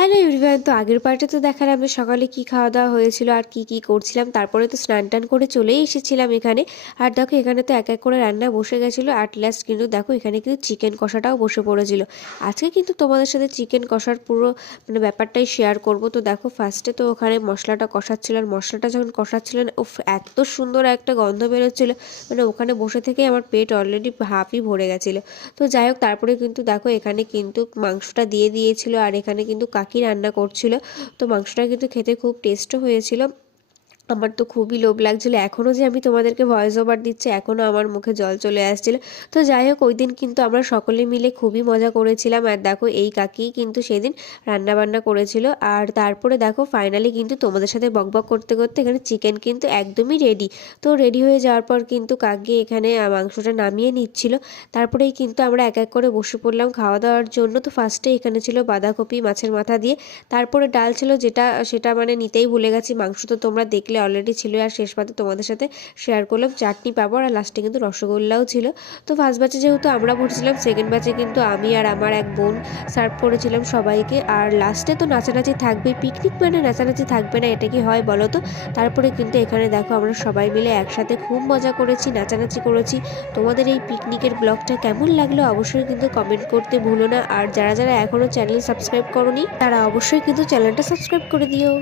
Hello everyone, তো আগের পার্টে তো দেখালাম যে সকালে কি খাওয়া দাওয়া হয়েছিল আর কি কি করছিলাম। তারপরে তো স্নান টান করে চলেই এসেছিলাম এখানে। আর দেখো এখানে তো এক এক করে রান্না বসে গেছিলো। আর লাস্ট কিন্তু দেখো এখানে কিন্তু চিকেন কষাটাও বসে পড়েছিল। আজকে কিন্তু তোমাদের সাথে চিকেন কষার পুরো ব্যাপারটাই শেয়ার করব। তো দেখো ফার্স্টে তো ওখানে মশলাটা কষাচ্ছিল, আর মশলাটা যখন কষাচ্ছিলেন উফ এত সুন্দর একটা গন্ধ বেরোচ্ছিল, ওখানে বসে থেকে আমার পেট অলরেডি হাফই ভরে গেছিলো। তো যাই হোক, তারপরে কিন্তু দেখো এখানে কিন্তু মাংসটা দিয়ে দিয়েছিল, আর এখানে কিন্তু কাকি রান্না করছিল। তো মাংসটা কিন্তু খেতে খুব টেস্টও হয়েছিল। আমার তো খুবই লোভ লাগছিলো, এখনও যে আমি তোমাদেরকে ভয়েস ওভার দিচ্ছি এখনও আমার মুখে জল চলে আসছিল। তো যাই হোক, ওই দিন কিন্তু আমরা সকলে মিলে খুবই মজা করেছিলাম। আর দেখো এই কাকি কিন্তু সেদিন রান্না বান্না করেছিল। আর তারপরে দেখো ফাইনালি কিন্তু তোমাদের সাথে বকবক করতে করতে এখানে চিকেন কিন্তু একদমই রেডি। তো রেডি হয়ে যাওয়ার পর কিন্তু কাকি এখানে মাংসটা নামিয়ে নিচ্ছিল। তারপরেই কিন্তু আমরা এক এক করে বসে পড়লাম খাওয়া দাওয়ার জন্য। তো ফার্স্টে এখানে ছিল বাঁধাকপি মাছের মাথা দিয়ে, তারপরে ডাল ছিল যেটা সেটা নিতেই ভুলে গেছি। মাংস তো তোমরা দেখলে অলরেডি ছিল, আর শেষ পাতে তোমাদের সাথে শেয়ার করলাম চাটনি পাঁপড়, আর লাস্টে কিন্তু রসগোল্লাও ছিল। তো ফার্স্ট ব্যাচে যেহেতু আমরা বসেছিলাম, সেকেন্ড ব্যাচে কিন্তু আমি আর আমার এক বোন সার্ভ করেছিলাম সবাইকে। আর লাস্টে তো নাচানাচি থাকবেই, পিকনিক নাচানাচি থাকবে না, এটা কি হয় বলো তো। তারপরে কিন্তু এখানে দেখো আমরা সবাই মিলে একসাথে খুব মজা করেছি, নাচানাচি করেছি। তোমাদের এই পিকনিকের ব্লগটা কেমন লাগলো অবশ্যই কিন্তু কমেন্ট করতে ভুলো না। আর যারা যারা এখনও চ্যানেল সাবস্ক্রাইব করোনি তারা অবশ্যই কিন্তু চ্যানেলটা সাবস্ক্রাইব করে দিও।